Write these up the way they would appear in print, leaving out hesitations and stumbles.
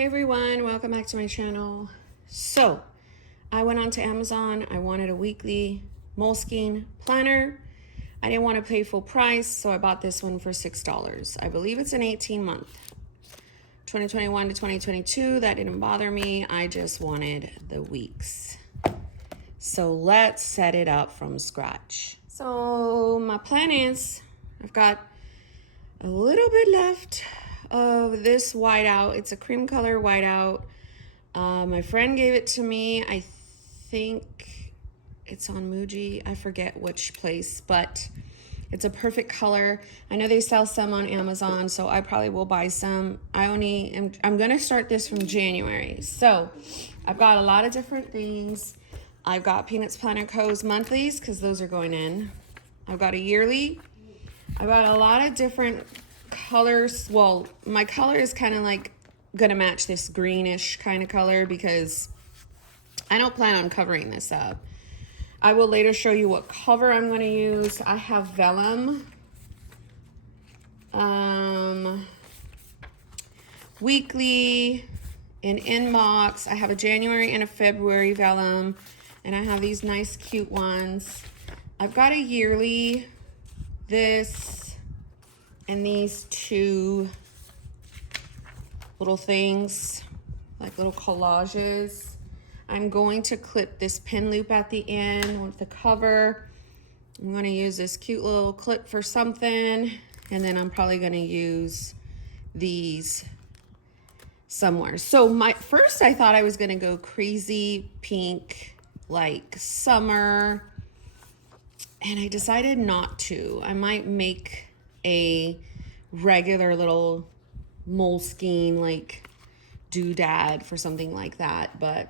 Hey everyone, welcome back to my channel. So, I went onto Amazon. I wanted a weekly Moleskine planner. I didn't want to pay full price, so I bought this one for $6. I believe it's an 18-month. 2021 to 2022, that didn't bother me. I just wanted the weeks. So let's set it up from scratch. So my plan is, I've got a little bit left of this whiteout. It's a cream color whiteout. My friend gave it to me. I think it's on Muji. I forget which place, but it's a perfect color. I know they sell some on Amazon, so I probably will buy some. I'm gonna start this from January. So I've got a lot of different things. I've got Peanuts Planner Co's monthlies, because those are going in. I've got a yearly. I've got a lot of different colors. Well, my color is kind of like gonna match this greenish kind of color because I don't plan on covering this up. I will later show you what cover I'm gonna use. I have vellum, weekly, an inbox. I have a January and a February vellum, and I have these nice cute ones. I've got a yearly, this, and these two little things, like little collages. I'm going to clip this pin loop at the end with the cover. I'm gonna use this cute little clip for something, and then I'm probably gonna use these somewhere. So first I thought I was gonna go crazy pink, like summer, and I decided not to. I might make a regular little Moleskine like doodad for something like that, but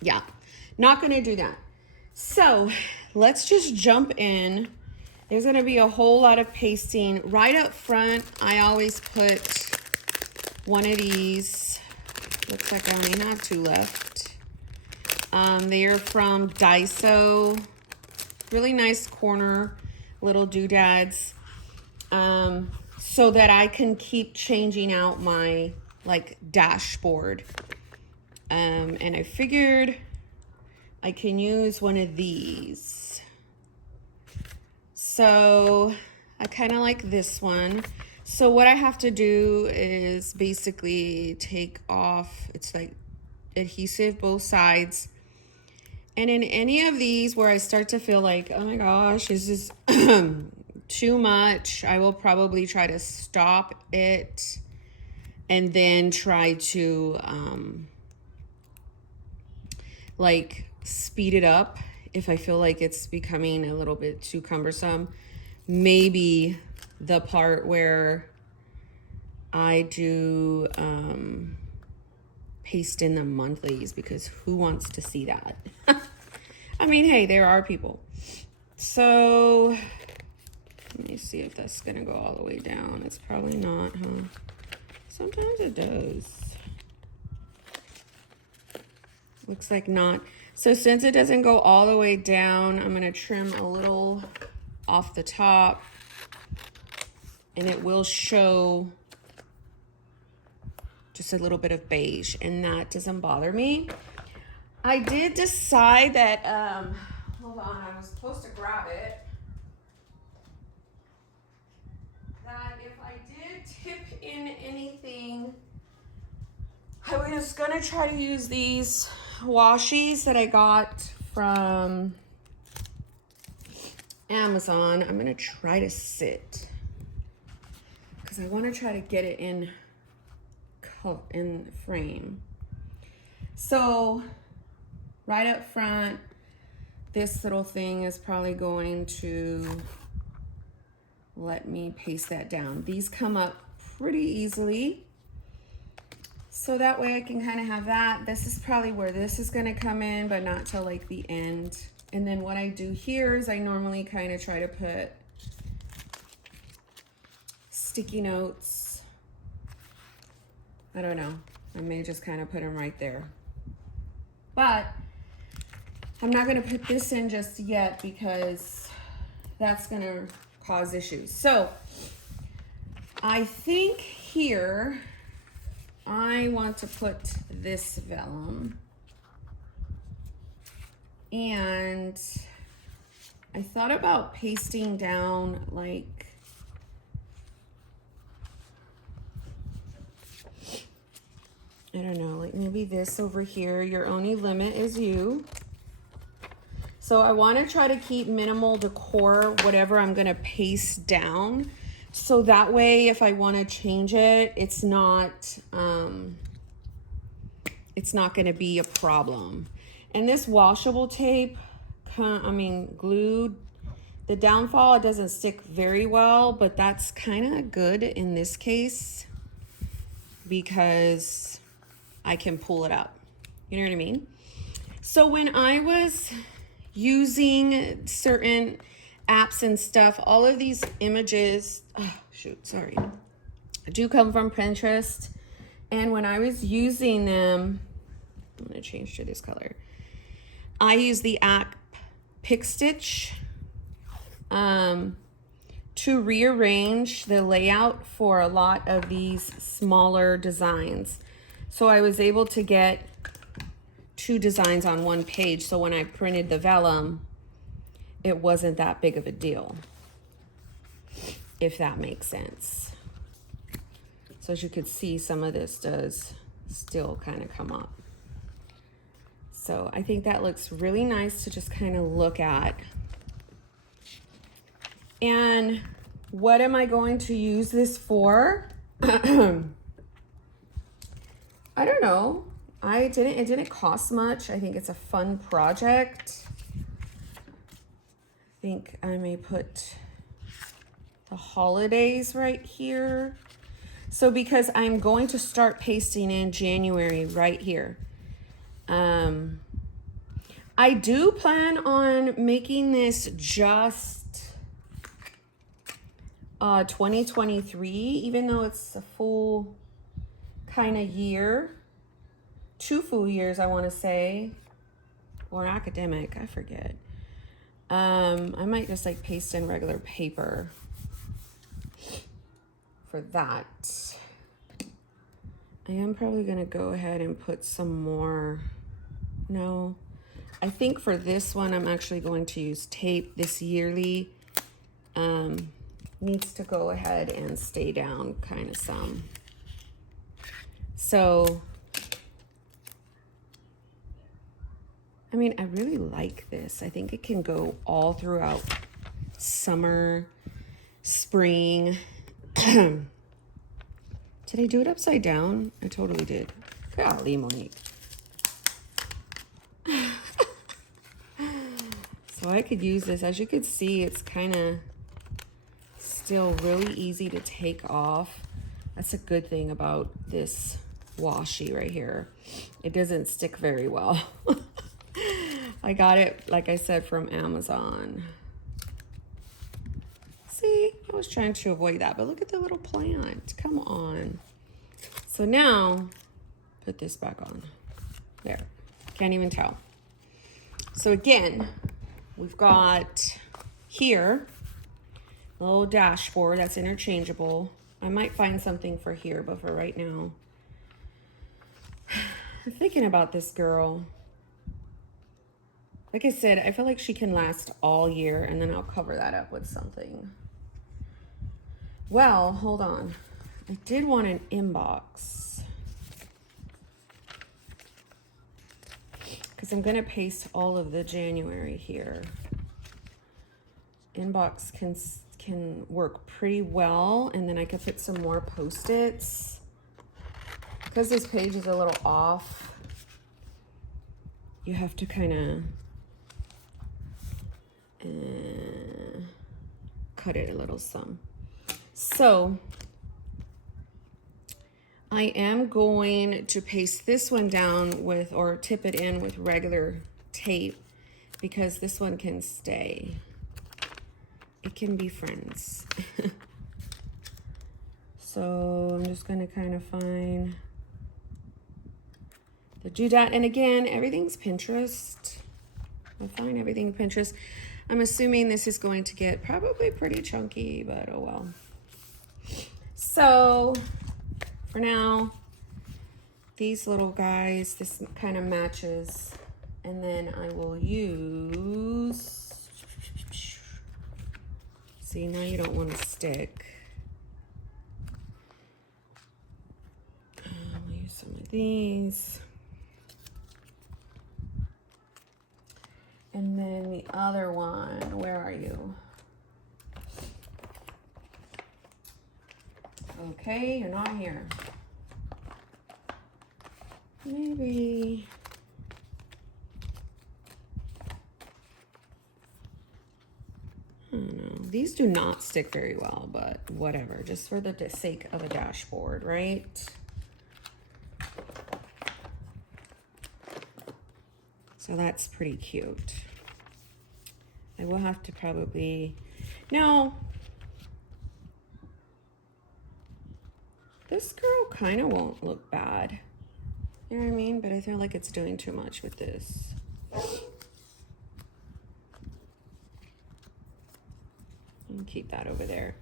yeah, not gonna do that. So let's just jump in. There's gonna be a whole lot of pasting. Right up front, I always put one of these. Looks like I only have two left. They are from Daiso. Really nice corner little doodads. So that I can keep changing out my like dashboard. And I figured I can use one of these. So I kind of like this one. So what I have to do is basically take off, it's like adhesive both sides. And in any of these where I start to feel like, oh my gosh, this is too much, I will probably try to stop it and then try to like speed it up if I feel like it's becoming a little bit too cumbersome. Maybe the part where I do paste in the monthlies, because who wants to see that? I mean, hey, there are people. So let me see if that's gonna go all the way down. It's probably not, huh? Sometimes it does. Looks like not. So since it doesn't go all the way down, I'm gonna trim a little off the top, and it will show just a little bit of beige, and that doesn't bother me. I did decide that, hold on, I was supposed to grab it. That if I did tip in anything, I was gonna try to use these washies that I got from Amazon. I'm gonna try to sit, because I want to try to get it in frame. So right up front, this little thing is probably going to let me paste that down. These come up pretty easily, so that way I can kind of have that. This is probably where this is going to come in, but not till like the end. And then what I do here is I normally kind of try to put sticky notes. I don't know, I may just kind of put them right there, but I'm not going to put this in just yet because that's going to cause issues. So I think here I want to put this vellum, and I thought about pasting down like, I don't know, like maybe this over here. Your only limit is you. So I want to try to keep minimal decor, whatever I'm going to paste down. So that way, if I want to change it, it's not going to be a problem. And this washable tape, glued, the downfall, it doesn't stick very well, but that's kind of good in this case because I can pull it up. You know what I mean? So when I was using certain apps and stuff, all of these images, do come from Pinterest. And when I was using them, I'm going to change to this color. I use the app PicStitch to rearrange the layout for a lot of these smaller designs. So I was able to get 2 designs on one page. So when I printed the vellum, it wasn't that big of a deal, if that makes sense. So as you could see, some of this does still kind of come up. So I think that looks really nice to just kind of look at. And what am I going to use this for? I don't know. It didn't cost much. I think it's a fun project. I think I may put the holidays right here. So because I'm going to start pasting in January right here. I do plan on making this just 2023, even though it's a full kind of year. 2 full years, I want to say, or academic, I forget. I might just like paste in regular paper for that. I am probably going to go ahead and put some more. No, I think for this one, I'm actually going to use tape. This yearly needs to go ahead and stay down kind of some. So I mean, I really like this. I think it can go all throughout summer, spring. Did I do it upside down? I totally did. Golly, Monique. So I could use this. As you could see, it's kind of still really easy to take off. That's a good thing about this washi right here. It doesn't stick very well. I got it, like I said, from Amazon. See, I was trying to avoid that, but look at the little plant. Come on. So now, put this back on. There. Can't even tell. So again, we've got here a little dashboard that's interchangeable. I might find something for here, but for right now, I'm thinking about this girl. Like I said, I feel like she can last all year, and then I'll cover that up with something. Well, hold on. I did want an inbox, because I'm going to paste all of the January here. Inbox can work pretty well, and then I could put some more Post-its. Because this page is a little off, you have to kind of cut it a little some. So I am going to paste this one down with, or tip it in with regular tape, because this one can stay. It can be friends. So I'm just going to kind of find the doodad. And again, everything's Pinterest. I'll find everything Pinterest. I'm assuming this is going to get probably pretty chunky, but oh well. So for now, these little guys, this kind of matches. And then I will use, see, now you don't want to stick. I'll use some of these. And then the other one, where are you? Okay, you're not here. Maybe. I don't know. These do not stick very well, but whatever. Just for the sake of a dashboard, right? So that's pretty cute. I will have to probably, no. This girl kind of won't look bad. You know what I mean? But I feel like it's doing too much with this. And keep that over there.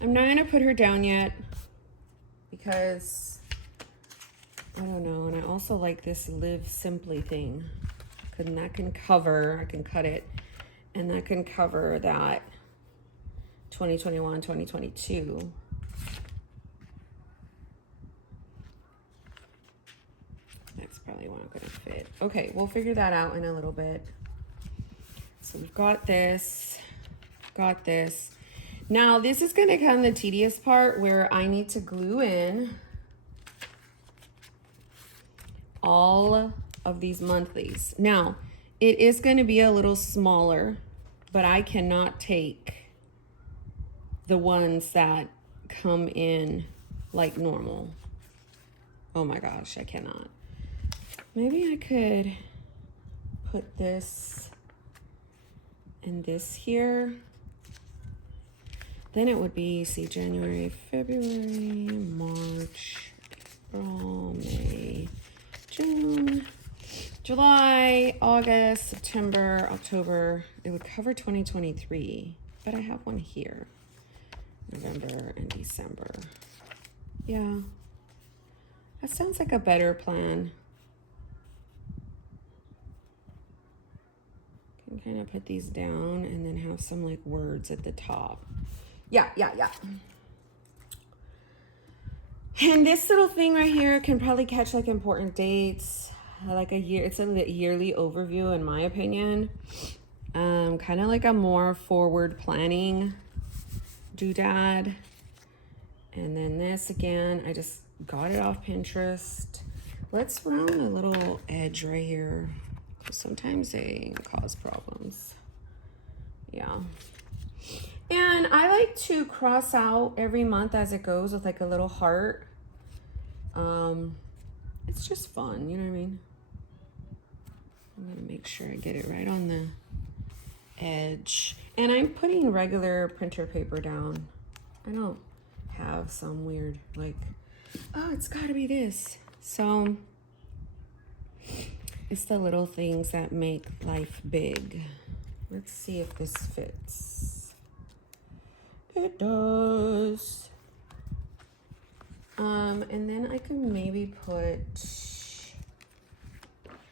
I'm not gonna put her down yet because I don't know. And I also like this Live Simply thing. And that can cover, I can cut it, and that can cover that 2021, 2022. That's probably not gonna fit. Okay, we'll figure that out in a little bit. So we've got this, got this. Now this is gonna come the tedious part where I need to glue in all of these monthlies. Now, it is going to be a little smaller, but I cannot take the ones that come in like normal. Oh my gosh, I cannot. Maybe I could put this and this here. Then it would be, see, January, February, March, April, May, June, July, August, September, October. It would cover 2023, but I have one here. November and December. Yeah, that sounds like a better plan. Can kind of put these down and then have some like words at the top. Yeah. And this little thing right here can probably catch like important dates, like a year. It's a yearly overview in my opinion. Kind of like a more forward planning doodad. And then this again, I just got it off Pinterest. Let's round a little edge right here, because sometimes they cause problems. Yeah. And I like to cross out every month as it goes with like a little heart. It's just fun, you know what I mean? I'm gonna make sure I get it right on the edge. And I'm putting regular printer paper down. I don't have some weird like, oh, it's gotta be this. So it's the little things that make life big. Let's see if this fits. It does. And then I can maybe put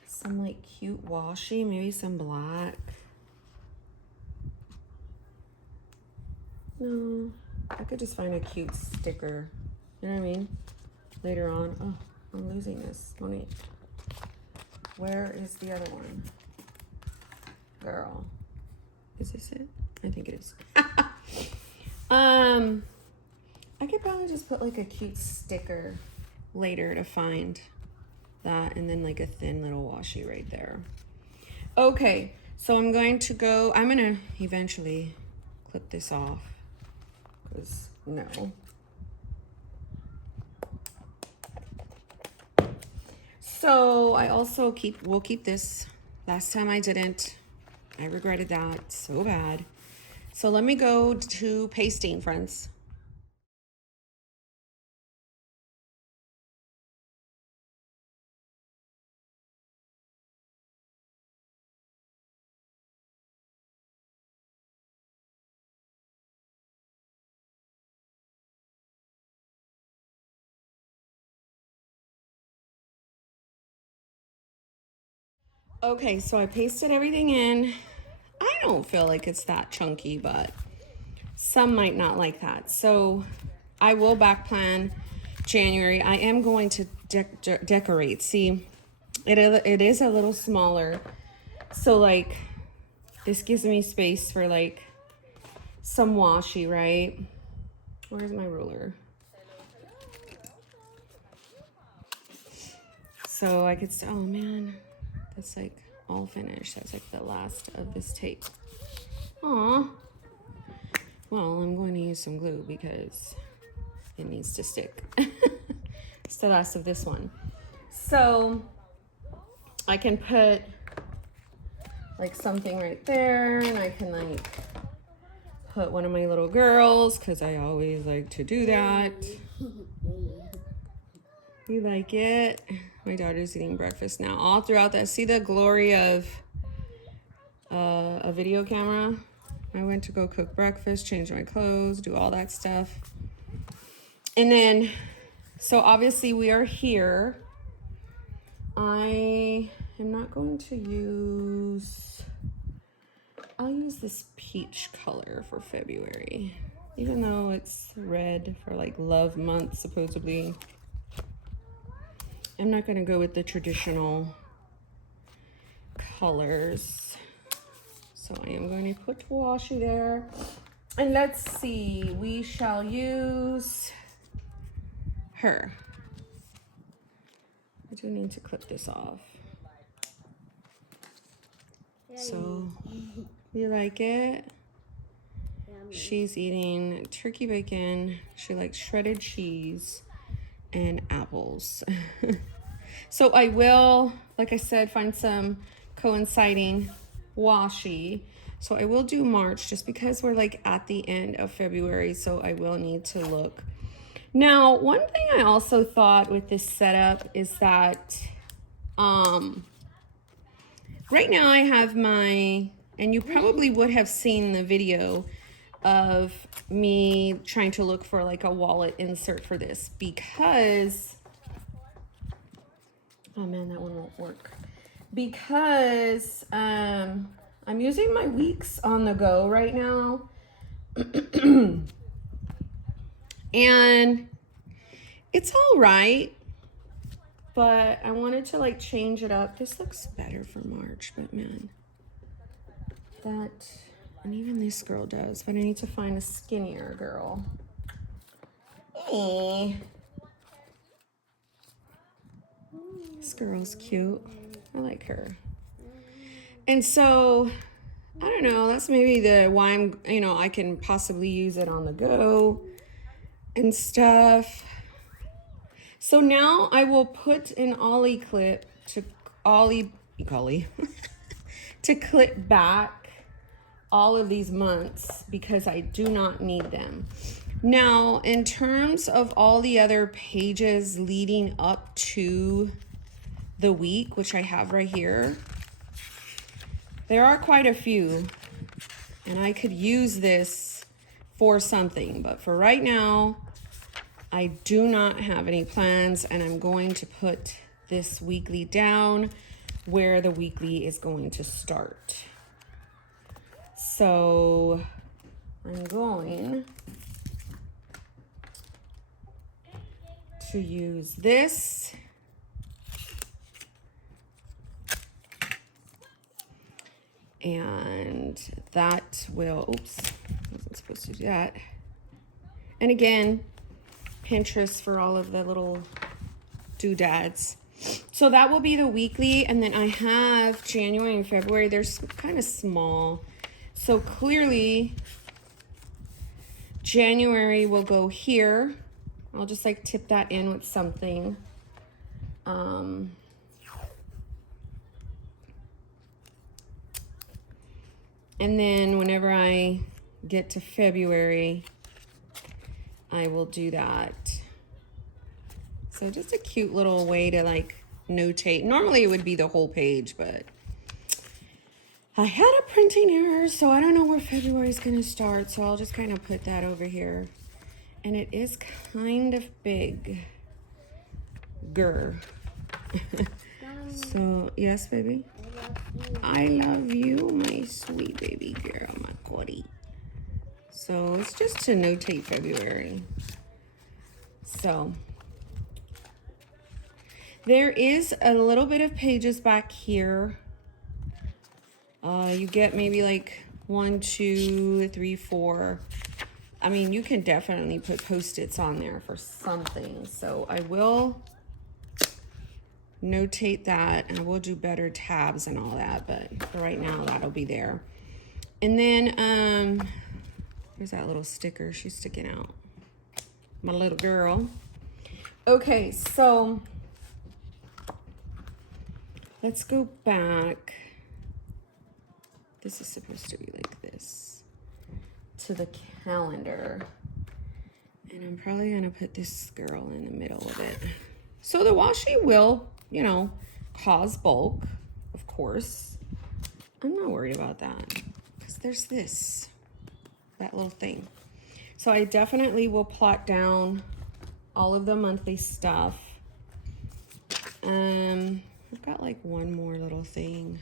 some like cute washi, maybe some black. No, I could just find a cute sticker. You know what I mean? Later on. Oh, I'm losing this. Monique. Where is the other one? Girl. Is this it? I think it is. I could probably just put like a cute sticker later to find that, and then like a thin little washi right there. Okay, so I'm going to go, I'm gonna eventually clip this off, because no. So I also will keep this. Last time I didn't. I regretted that so bad. So let me go to pasting, friends. Okay, so I pasted everything in. I don't feel like it's that chunky, but some might not like that. So I will back plan January. I am going to decorate. See, it is a little smaller. So like this gives me space for like some washi, right? Where's my ruler? So I could, oh man, that's like all finished. That's like the last of this tape. Aw. Well, I'm going to use some glue because it needs to stick. It's the last of this one. So I can put like something right there, and I can like put one of my little girls because I always like to do that. You like it? My daughter's eating breakfast now. All throughout that, see the glory of a video camera? I went to go cook breakfast, change my clothes, do all that stuff. And then, so obviously we are here. I am not going to use, I'll use this peach color for February, even though it's red for like love month, supposedly. I'm not gonna go with the traditional colors. So I am going to put washi there. And let's see, we shall use her. I do need to clip this off. So, you like it? She's eating turkey bacon. She likes shredded cheese and apples. So I will, like I said, find some coinciding washi. So I will do March just because we're like at the end of February. So I will need to look. Now, one thing I also thought with this setup is that right now I have my, and you probably would have seen the video of me trying to look for like a wallet insert for this because, oh man, that one won't work. Because I'm using my weeks on the go right now. And it's all right, but I wanted to like change it up. This looks better for March, but man, that, and even this girl does, but I need to find a skinnier girl. Hey. This girl's cute. I like her. And so, I don't know, that's maybe the why I'm, you know, I can possibly use it on the go and stuff. So now I will put an ollie clip to to clip back all of these months because I do not need them. Now, in terms of all the other pages leading up to the week, which I have right here, there are quite a few, and I could use this for something, but for right now, I do not have any plans, and I'm going to put this weekly down where the weekly is going to start. So I'm going to use this. And that will, oops, I wasn't supposed to do that. And again, Pinterest for all of the little doodads. So that will be the weekly. And then I have January and February. They're kind of small. So clearly, January will go here. I'll just like tip that in with something. And then whenever I get to February, I will do that. So just a cute little way to like notate. Normally it would be the whole page, but I had a printing error, so I don't know where February is going to start. So I'll just kind of put that over here. And it is kind of big. So, yes, baby? I love I love you, my sweet baby girl, my Cody. So it's just to notate February. So there is a little bit of pages back here. You get maybe like 1, 2, 3, 4. I mean, you can definitely put Post-its on there for something. So I will notate that, and I will do better tabs and all that, but for right now, that'll be there. And then, there's that little sticker. She's sticking out. My little girl. Okay, so let's go back. This is supposed to be like this to the calendar. And I'm probably gonna put this girl in the middle of it. So the washi will, you know, cause bulk, of course. I'm not worried about that because there's that little thing. So I definitely will plot down all of the monthly stuff. I've got like one more little thing,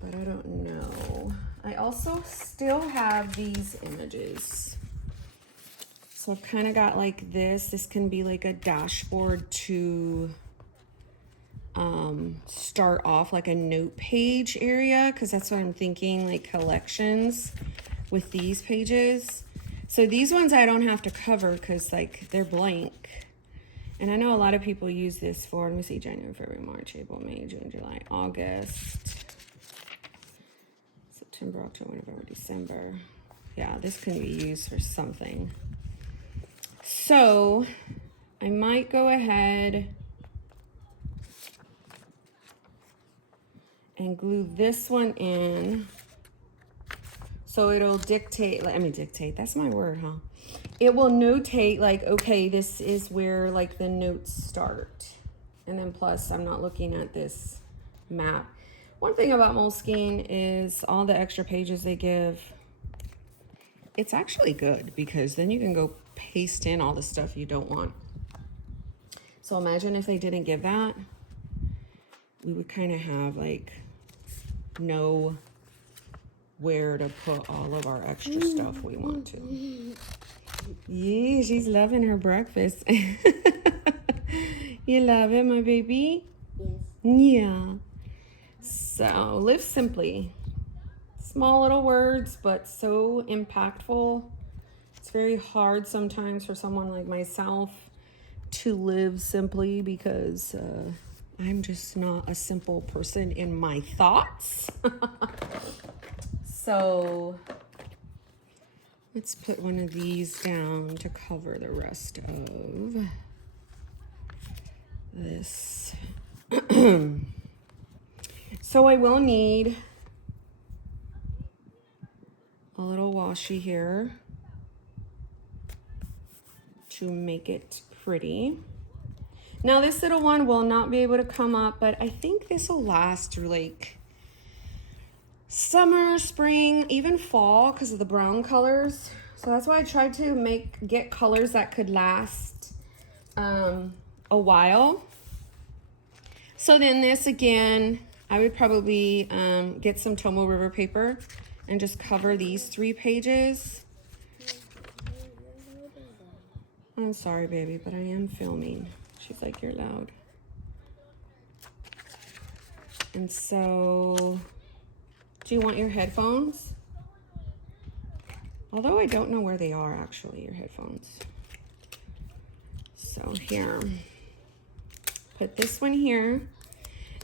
but I don't know. I also still have these images. So I've kind of got like this. This can be like a dashboard to start off like a note page area, because that's what I'm thinking, like collections with these pages. So these ones I don't have to cover because like they're blank. And I know a lot of people use this for, let me see, January, February, March, April, May, June, July, August, September, October, November, December. Yeah, this can be used for something. So I might go ahead and glue this one in. So it'll dictate, that's my word, huh? It will notate like, okay, this is where like the notes start. And then plus I'm not looking at this map. One thing about Moleskine is all the extra pages they give. It's actually good because then you can go paste in all the stuff you don't want. So imagine if they didn't give that, we would kind of have like know where to put all of our extra stuff we want to. Yeah, she's loving her breakfast. You love it, my baby? Yes. Yeah. So, live simply. Small little words, but so impactful. It's very hard sometimes for someone like myself to live simply because I'm just not a simple person in my thoughts. So let's put one of these down to cover the rest of this. So I will need a little washi here to make it pretty. Now this little one will not be able to come up, but I think this will last through like summer, spring, even fall because of the brown colors. So that's why I tried to get colors that could last a while. So then this again, I would probably get some Tomo River paper and just cover these 3 pages. I'm sorry, baby, but I am filming. She's like, you're loud. And so, do you want your headphones? Although I don't know where they are actually, your headphones. So here, put this one here.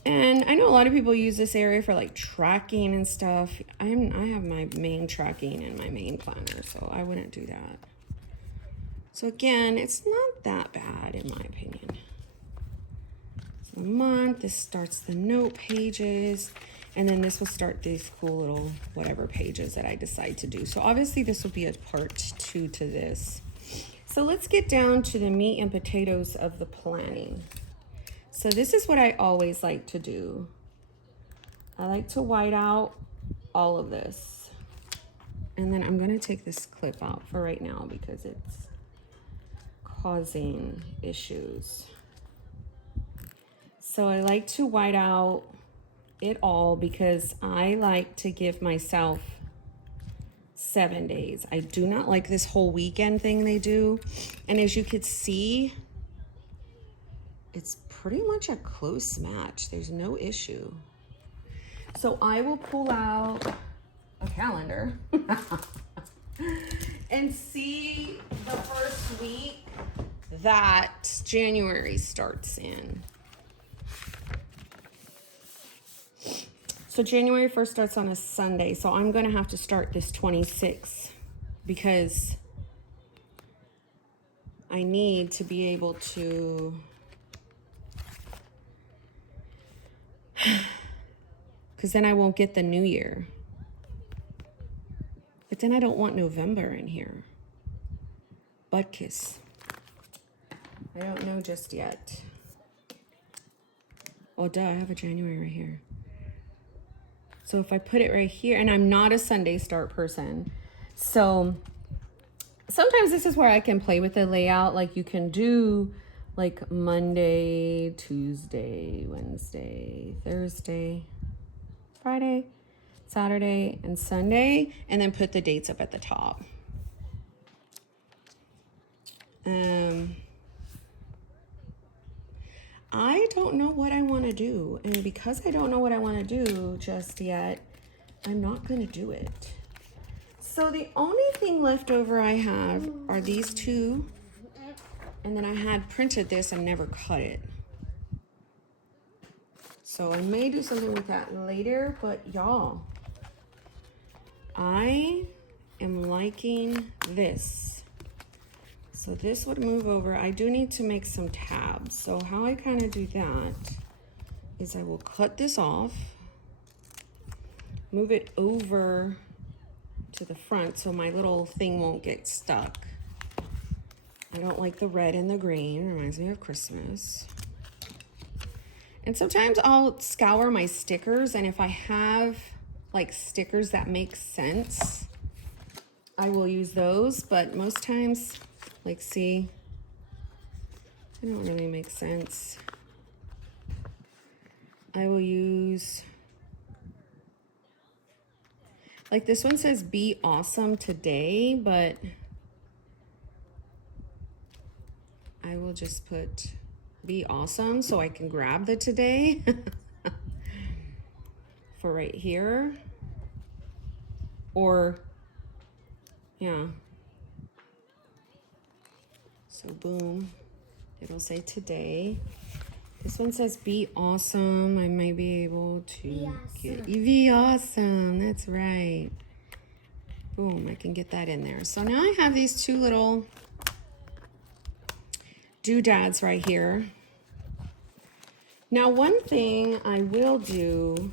And I know a lot of people use this area for like tracking and stuff. I have my main tracking in my main planner, so I wouldn't do that. So again, it's not that bad in my opinion. So the month, this starts the note pages, and then this will start these cool little whatever pages that I decide to do. So obviously this will be a part 2 to this. So let's get down to the meat and potatoes of the planning. So this is what I always like to do. I like to white out all of this. And then I'm gonna take this clip out for right now because it's causing issues. So I like to white out it all because I like to give myself 7 days. I do not like this whole weekend thing they do. And as you could see, it's pretty much a close match. There's no issue. So I will pull out a calendar and see the first week that January starts in. So January 1st starts on a Sunday. So I'm going to have to start this 26 because I need to be able to because then I won't get the new year. But then I don't want November in here. Butt kiss. I don't know just yet. Oh, duh, I have a January right here. So if I put it right here, and I'm not a Sunday start person, so sometimes this is where I can play with the layout. Like you can do like Monday, Tuesday, Wednesday, Thursday, Friday, Saturday, and Sunday, and then put the dates up at the top. I don't know what I want to do, and because I don't know what I want to do just yet, I'm not going to do it. So the only thing left over I have are these two, and then I had printed this and never cut it. So I may do something with that later, but y'all, I am liking this. So this would move over. I do need to make some tabs. So how I kind of do that is I will cut this off, move it over to the front so my little thing won't get stuck. I don't like the red and the green. Reminds me of Christmas. And sometimes I'll scour my stickers, and if I have like stickers that make sense, I will use those, but most times, like, see, they don't really make sense. I will use, like this one says be awesome today, but I will just put be awesome so I can grab the today for right here. Or, yeah. So boom, it'll say today. This one says be awesome. I might be able to be awesome. That's right. Boom, I can get that in there. So now I have these two little doodads right here. Now one thing I will do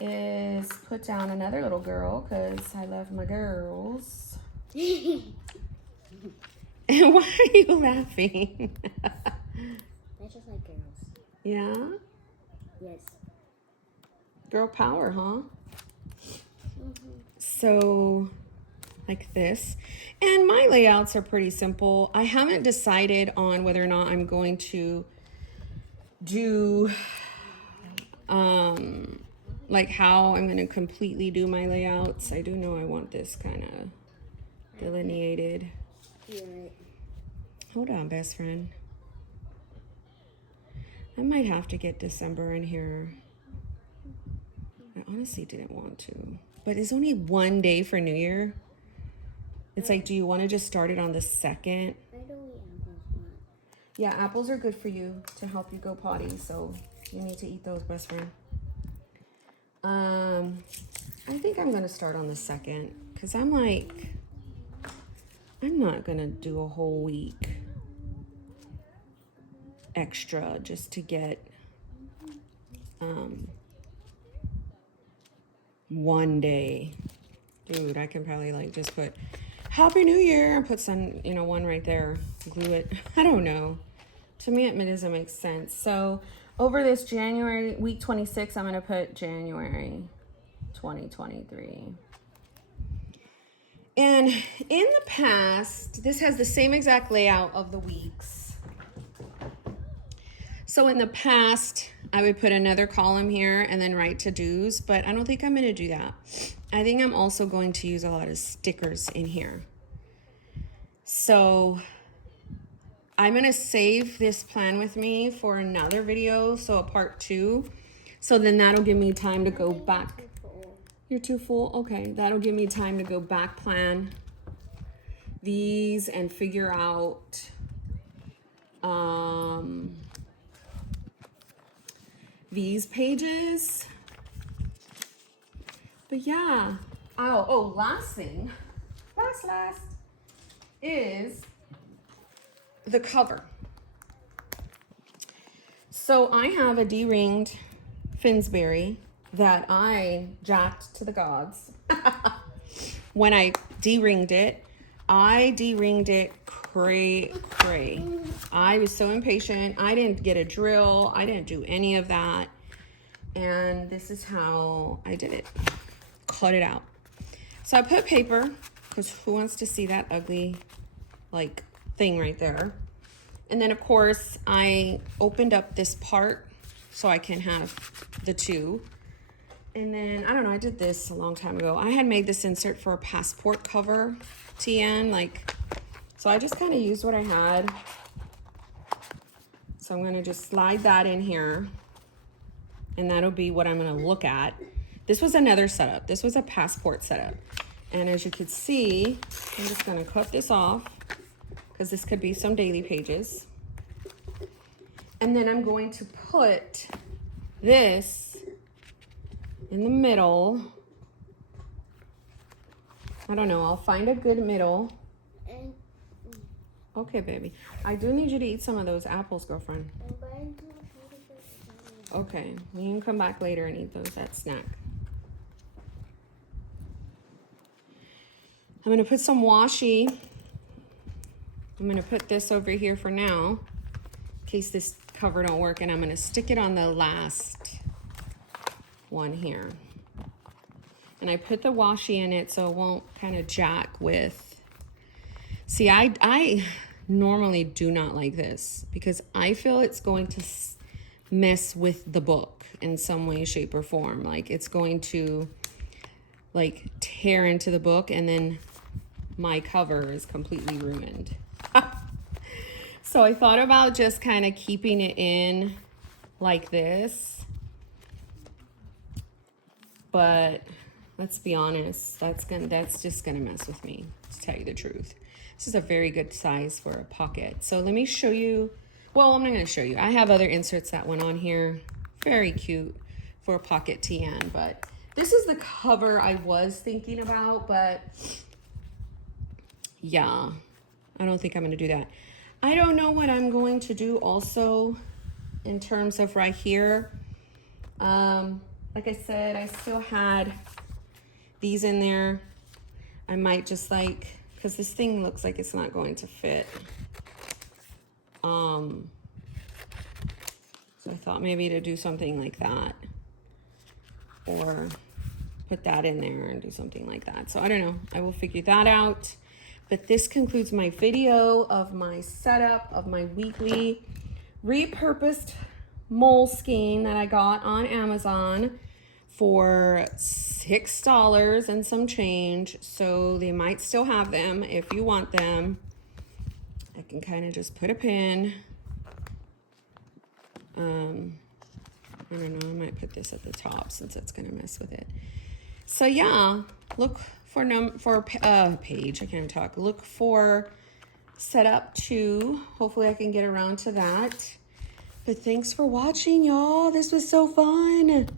is put down another little girl because I love my girls. And why are you laughing? I just like girls. Yeah? Yes. Girl power, huh? So, like this. And my layouts are pretty simple. I haven't decided on whether or not I'm going to do, like how I'm going to completely do my layouts. I do know I want this kind of delineated. You're right. Hold on, best friend. I might have to get December in here. I honestly didn't want to. But it's only one day for New Year. It's like, do you want to just start it on the 2nd? I don't eat apples, but... Yeah, apples are good for you to help you go potty, so you need to eat those, best friend. I think I'm going to start on the 2nd because I'm like, I'm not going to do a whole week extra just to get one day. Dude, I can probably like just put Happy New Year and put some, you know, one right there, glue it. I don't know. To me, it doesn't make sense. So over this January, week 26, I'm going to put January 2023. And in the past, this has the same exact layout of the weeks. So in the past, I would put another column here and then write to-dos, but I don't think I'm gonna do that. I think I'm also going to use a lot of stickers in here. So I'm gonna save this plan with me for another video, so a part 2. So then that'll give me time to go back. You're too full? Okay, that'll give me time to go back plan these and figure out these pages. But yeah. Oh, last thing. Last is the cover. So I have a D-ringed Finsbury that I jacked to the gods. When I D-ringed it, I D-ringed it cray. I was so impatient. I didn't get a drill. I didn't do any of that. And this is how I did it. Cut it out. So I put paper, because who wants to see that ugly, like, thing right there? And then, of course, I opened up this part so I can have the two. And then, I don't know, I did this a long time ago. I had made this insert for a passport cover, TN, like, so I just kind of used what I had. So I'm going to just slide that in here. And that'll be what I'm going to look at. This was another setup. This was a passport setup. And as you can see, I'm just going to cut this off, because this could be some daily pages. And then I'm going to put this in the middle. I don't know, I'll find a good middle. Okay, baby. I do need you to eat some of those apples, girlfriend. Okay, we can come back later and eat those, that snack. I'm gonna put some washi. I'm gonna put this over here for now, in case this cover don't work, and I'm gonna stick it on the last one here. And I put the washi in it so it won't kind of jack with. See, I normally do not like this because I feel it's going to mess with the book in some way, shape, or form. Like it's going to like tear into the book, and then my cover is completely ruined. So I thought about just kind of keeping it in like this. But let's be honest, that's just gonna mess with me, to tell you the truth. This is a very good size for a pocket. So let me show you. Well, I'm not gonna show you. I have other inserts that went on here. Very cute for a pocket TN, but this is the cover I was thinking about, but yeah, I don't think I'm gonna do that. I don't know what I'm going to do also in terms of right here. Like I said, I still had these in there. I might just like, because this thing looks like it's not going to fit. So I thought maybe to do something like that, or put that in there and do something like that. So I don't know, I will figure that out. But this concludes my video of my setup of my weekly repurposed Moleskine that I got on Amazon for $6 and some change. So they might still have them if you want them. I can kind of just put a pin. I don't know, I might put this at the top since it's gonna mess with it. So yeah, look for page, I can't talk. Look for setup 2. Hopefully I can get around to that. But thanks for watching, y'all. This was so fun.